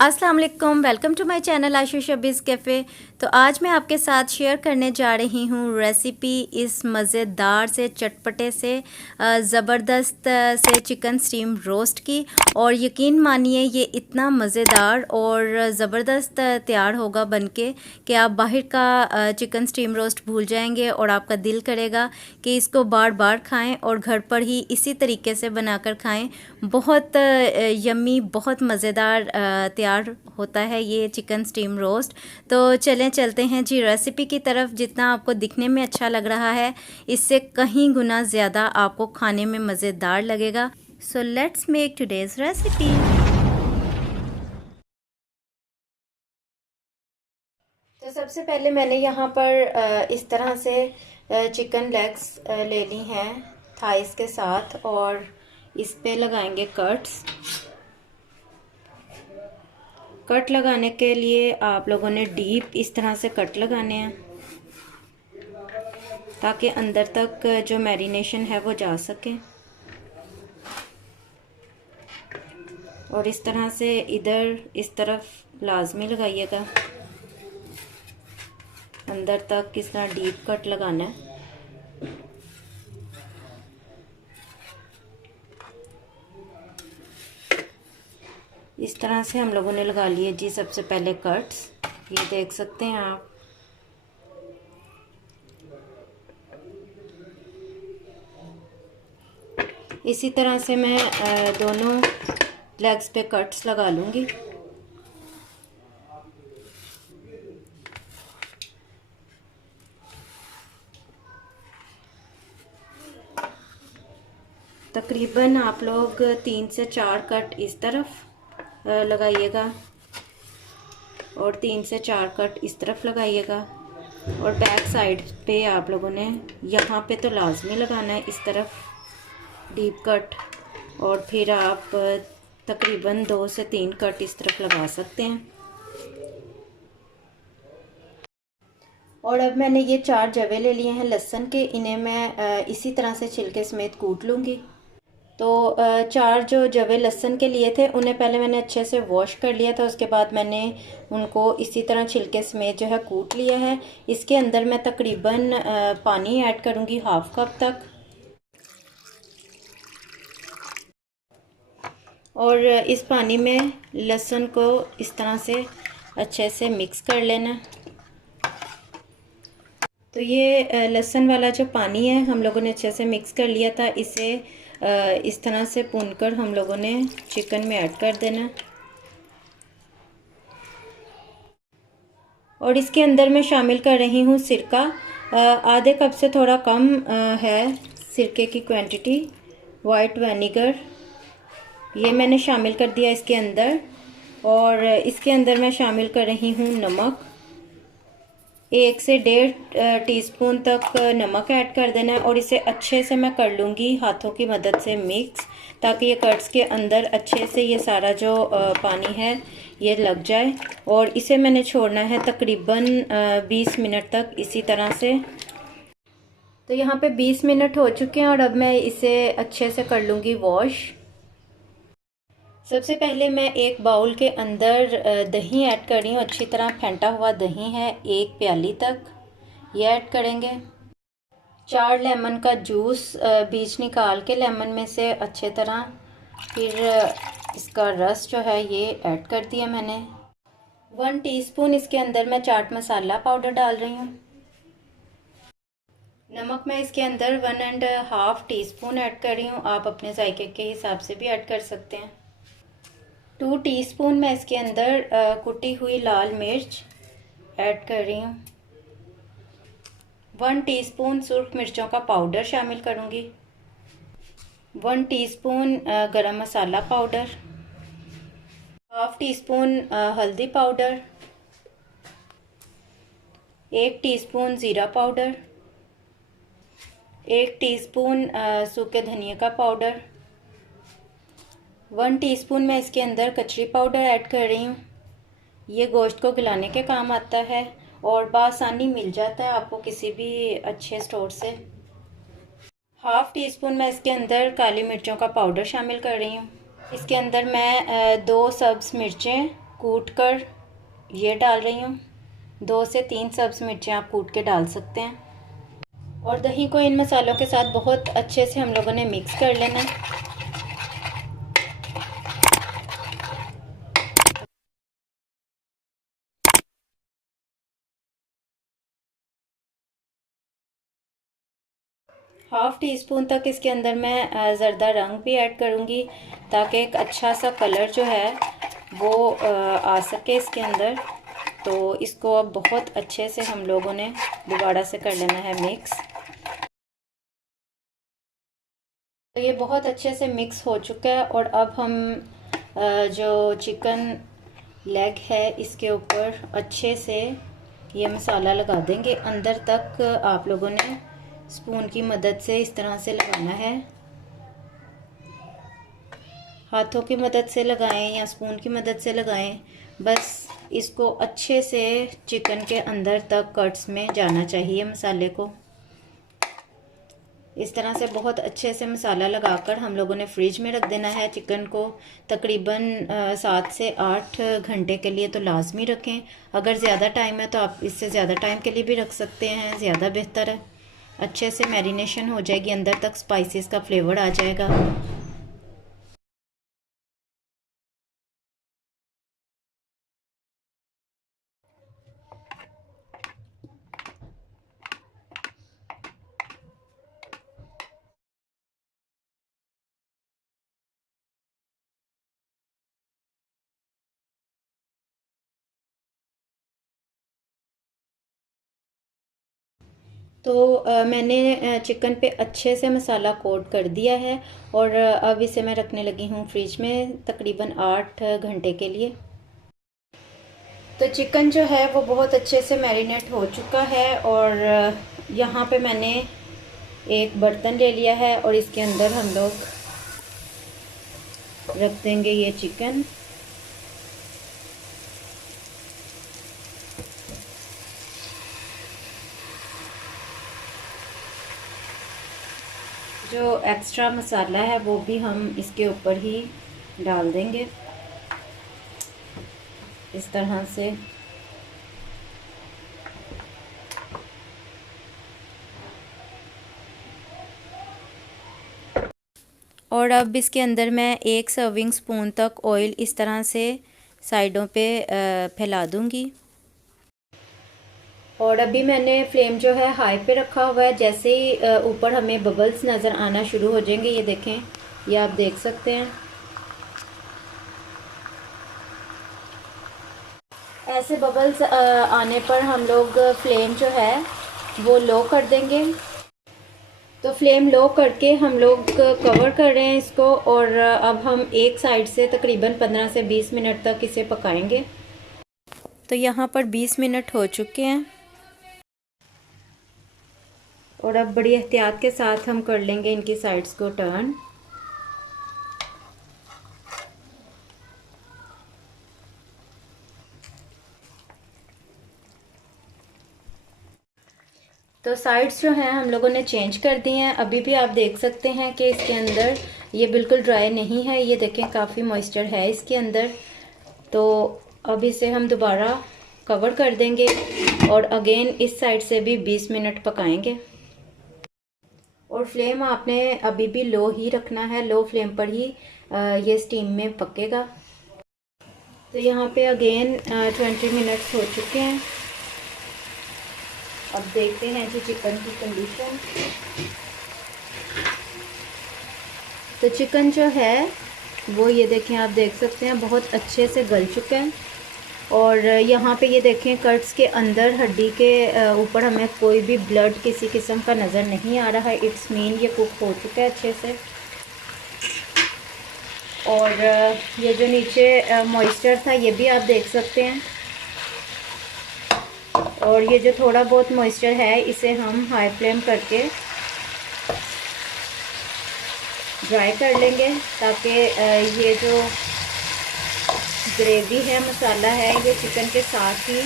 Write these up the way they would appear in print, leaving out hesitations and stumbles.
अस्सलाम वालेकुम, welcome to my channel Ashu Shabeez cafe. तो आज मैं आपके साथ शेयर करने जा रही हूँ रेसिपी इस मज़ेदार से चटपटे से ज़बरदस्त से चिकन स्टीम रोस्ट की। और यकीन मानिए ये इतना मज़ेदार और ज़बरदस्त तैयार होगा बनके कि आप बाहर का चिकन स्टीम रोस्ट भूल जाएंगे और आपका दिल करेगा कि इसको बार बार खाएं और घर पर ही इसी तरीके से बनाकर खाएं। बहुत यम्मी, बहुत मज़ेदार तैयार होता है ये चिकन स्टीम रोस्ट। तो चलते हैं जी रेसिपी की तरफ। जितना आपको दिखने में अच्छा लग रहा है, इससे कहीं गुना ज़्यादा आपको खाने में मज़ेदार लगेगा। So let's make today's recipe. तो सबसे पहले मैंने यहाँ पर इस तरह से चिकन लेग्स ले ली हैं थाइस के साथ, और इस पे लगाएंगे कट्स। कट लगाने के लिए आप लोगों ने डीप इस तरह से कट लगाने हैं ताकि अंदर तक जो मैरिनेशन है वो जा सके। और इस तरह से इधर इस तरफ लाजमी लगाइएगा, अंदर तक इस तरह डीप कट लगाना है। इस तरह से हम लोगों ने लगा लिए जी सबसे पहले कट्स, ये देख सकते हैं आप। इसी तरह से मैं दोनों लेग्स पे कट्स लगा लूँगी। तकरीबन आप लोग 3 से 4 कट इस तरफ लगाइएगा और 3 से 4 कट इस तरफ लगाइएगा। और बैक साइड पे आप लोगों ने यहाँ पे तो लाजमी लगाना है इस तरफ डीप कट, और फिर आप तकरीबन 2 से 3 कट इस तरफ लगा सकते हैं। और अब मैंने ये 4 जवे ले लिए हैं लहसुन के, इन्हें मैं इसी तरह से छिलके समेत कूट लूँगी। तो 4 जो जवे लहसुन के लिए थे उन्हें पहले मैंने अच्छे से वॉश कर लिया था, उसके बाद मैंने उनको इसी तरह छिलके समेत जो है कूट लिया है। इसके अंदर मैं तकरीबन पानी ऐड करूँगी हाफ कप तक, और इस पानी में लहसुन को इस तरह से अच्छे से मिक्स कर लेना। तो ये लहसुन वाला जो पानी है हम लोगों ने अच्छे से मिक्स कर लिया था, इसे इस तरह से भूनकर हम लोगों ने चिकन में ऐड कर देना। और इसके अंदर मैं शामिल कर रही हूँ सिरका, आधे कप से थोड़ा कम है सिरके की क्वांटिटी। वाइट विनेगर ये मैंने शामिल कर दिया इसके अंदर। और इसके अंदर मैं शामिल कर रही हूँ नमक, 1 से 1.5 टीस्पून तक नमक ऐड कर देना है। और इसे अच्छे से मैं कर लूँगी हाथों की मदद से मिक्स, ताकि ये कट्स के अंदर अच्छे से ये सारा जो पानी है ये लग जाए। और इसे मैंने छोड़ना है तकरीबन 20 मिनट तक इसी तरह से। तो यहाँ पे 20 मिनट हो चुके हैं और अब मैं इसे अच्छे से कर लूँगी वॉश। सबसे पहले मैं एक बाउल के अंदर दही ऐड कर रही हूँ, अच्छी तरह फेंटा हुआ दही है 1 प्याली तक, ये ऐड करेंगे। 4 लेमन का जूस बीज निकाल के लेमन में से अच्छे तरह, फिर इसका रस जो है ये ऐड कर दिया मैंने। 1 टीस्पून इसके अंदर मैं चाट मसाला पाउडर डाल रही हूँ। नमक मैं इसके अंदर 1.5 टीस्पून ऐड कर रही हूँ, आप अपने जायके के हिसाब से भी ऐड कर सकते हैं। 2 टीस्पून मैं इसके अंदर कुटी हुई लाल मिर्च ऐड कर रही हूँ। 1 टीस्पून सुर्ख मिर्चों का पाउडर शामिल करूँगी। 1 टीस्पून गरम मसाला पाउडर, हाफ टीस्पून हल्दी पाउडर, 1 टीस्पून ज़ीरा पाउडर, 1 टीस्पून सूखे धनिया का पाउडर, 1 टीस्पून मैं इसके अंदर कचरी पाउडर ऐड कर रही हूँ। ये गोश्त को गलाने के काम आता है और बआसानी मिल जाता है आपको किसी भी अच्छे स्टोर से। हाफ टी स्पून मैं इसके अंदर काली मिर्चों का पाउडर शामिल कर रही हूँ। इसके अंदर मैं 2 सब्ज़ मिर्चें कूट कर ये डाल रही हूँ। 2 से 3 सब्ज़ मिर्चें आप कूट के डाल सकते हैं। और दही को इन मसालों के साथ बहुत अच्छे से हम लोगों ने मिक्स कर लेना है। हाफ़ टी स्पून तक इसके अंदर मैं ज़रदा रंग भी ऐड करूँगी, ताकि एक अच्छा सा कलर जो है वो आ सके इसके अंदर। तो इसको अब बहुत अच्छे से हम लोगों ने दोबारा से कर लेना है मिक्स। तो ये बहुत अच्छे से मिक्स हो चुका है। और अब हम जो चिकन लेग है इसके ऊपर अच्छे से ये मसाला लगा देंगे। अंदर तक आप लोगों ने स्पून की मदद से इस तरह से लगाना है। हाथों की मदद से लगाएं या स्पून की मदद से लगाएं, बस इसको अच्छे से चिकन के अंदर तक कट्स में जाना चाहिए मसाले को। इस तरह से बहुत अच्छे से मसाला लगाकर हम लोगों ने फ्रिज में रख देना है चिकन को। तकरीबन 7 से 8 घंटे के लिए तो लाजमी रखें। अगर ज़्यादा टाइम है तो आप इससे ज़्यादा टाइम के लिए भी रख सकते हैं, ज़्यादा बेहतर है। अच्छे से मैरिनेशन हो जाएगी, अंदर तक स्पाइसेस का फ्लेवर आ जाएगा। तो मैंने चिकन पे अच्छे से मसाला कोट कर दिया है। और अब इसे मैं रखने लगी हूँ फ्रिज में तकरीबन 8 घंटे के लिए। तो चिकन जो है वो बहुत अच्छे से मैरिनेट हो चुका है। और यहाँ पे मैंने एक बर्तन ले लिया है और इसके अंदर हम लोग रख देंगे ये चिकन। जो एक्स्ट्रा मसाला है वो भी हम इसके ऊपर ही डाल देंगे इस तरह से। और अब इसके अंदर मैं 1 सर्विंग स्पून तक ऑयल इस तरह से साइडों पे फैला दूंगी। और अभी मैंने फ्लेम जो है हाई पे रखा हुआ है। जैसे ही ऊपर हमें बबल्स नज़र आना शुरू हो जाएंगे, ये देखें, ये आप देख सकते हैं। ऐसे बबल्स आने पर हम लोग फ्लेम जो है वो लो कर देंगे। तो फ्लेम लो करके हम लोग कवर कर रहे हैं इसको। और अब हम एक साइड से तकरीबन 15 से 20 मिनट तक इसे पकाएंगे। तो यहाँ पर 20 मिनट हो चुके हैं। और अब बड़ी एहतियात के साथ हम कर लेंगे इनकी साइड्स को टर्न। तो साइड्स जो हैं हम लोगों ने चेंज कर दी हैं। अभी भी आप देख सकते हैं कि इसके अंदर ये बिल्कुल ड्राई नहीं है। ये देखें, काफ़ी मॉइस्चर है इसके अंदर। तो अब इसे हम दोबारा कवर कर देंगे और अगेन इस साइड से भी 20 मिनट पकाएंगे। और फ्लेम आपने अभी भी लो ही रखना है, लो फ्लेम पर ही ये स्टीम में पकेगा। तो यहाँ पे अगेन 20 मिनट्स हो चुके हैं। अब देखते हैं जी चिकन की कंडीशन। तो चिकन जो है वो ये देखें, आप देख सकते हैं बहुत अच्छे से गल चुका है। और यहाँ पे ये देखें, कट्स के अंदर हड्डी के ऊपर हमें कोई भी ब्लड किसी किस्म का नज़र नहीं आ रहा है। इट्स मीन ये कुक हो चुका है अच्छे से। और ये जो नीचे मॉइस्चर था ये भी आप देख सकते हैं। और ये जो थोड़ा बहुत मॉइस्चर है इसे हम हाई फ्लेम करके ड्राई कर लेंगे, ताकि ये जो ग्रेवी है, मसाला है, ये चिकन के साथ ही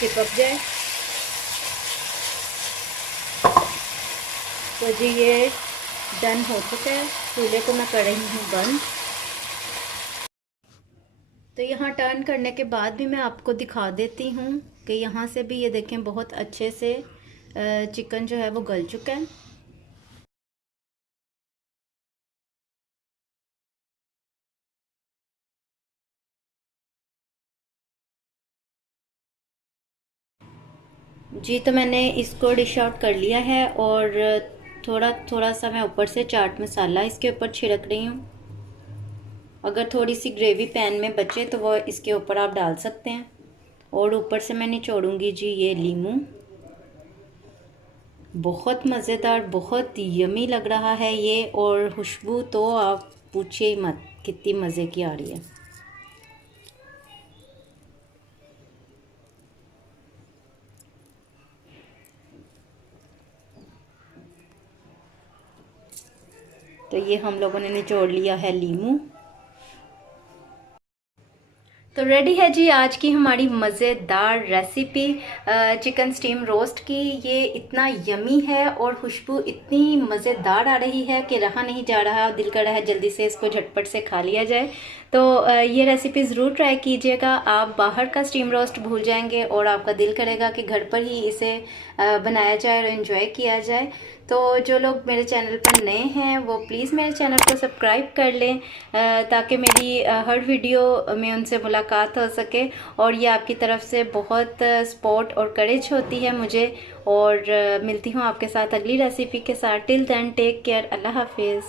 चिपक जाए। तो जी ये डन हो चुका है। चूल्हे को मैं कर रही हूँ बंद। तो यहाँ टर्न करने के बाद भी मैं आपको दिखा देती हूँ कि यहाँ से भी ये देखें बहुत अच्छे से चिकन जो है वो गल चुका है। जी तो मैंने इसको डिश आउट कर लिया है और थोड़ा थोड़ा सा मैं ऊपर से चाट मसाला इसके ऊपर छिड़क रही हूँ। अगर थोड़ी सी ग्रेवी पैन में बचे तो वो इसके ऊपर आप डाल सकते हैं। और ऊपर से मैं निचोड़ूंगी जी ये लीमू। बहुत मज़ेदार, बहुत यमी लग रहा है ये, और खुशबू तो आप पूछिए मत कितनी मज़े की आ रही है। तो ये हम लोगों ने निचोड़ लिया है लीमू। तो रेडी है जी आज की हमारी मज़ेदार रेसिपी चिकन स्टीम रोस्ट की। ये इतना यमी है और खुशबू इतनी मज़ेदार आ रही है कि रहा नहीं जा रहा, दिल कर रहा है जल्दी से इसको झटपट से खा लिया जाए। तो ये रेसिपी ज़रूर ट्राई कीजिएगा। आप बाहर का स्टीम रोस्ट भूल जाएंगे और आपका दिल करेगा कि घर पर ही इसे बनाया जाए और एंजॉय किया जाए। तो जो लोग मेरे चैनल पर नए हैं वो प्लीज़ मेरे चैनल को सब्सक्राइब कर लें ताकि मेरी हर वीडियो में उनसे मुलाकात हो सके। और ये आपकी तरफ से बहुत सपोर्ट और करेज होती है मुझे। और मिलती हूँ आपके साथ अगली रेसिपी के साथ। टिल देन टेक केयर, अल्लाह हाफिज़।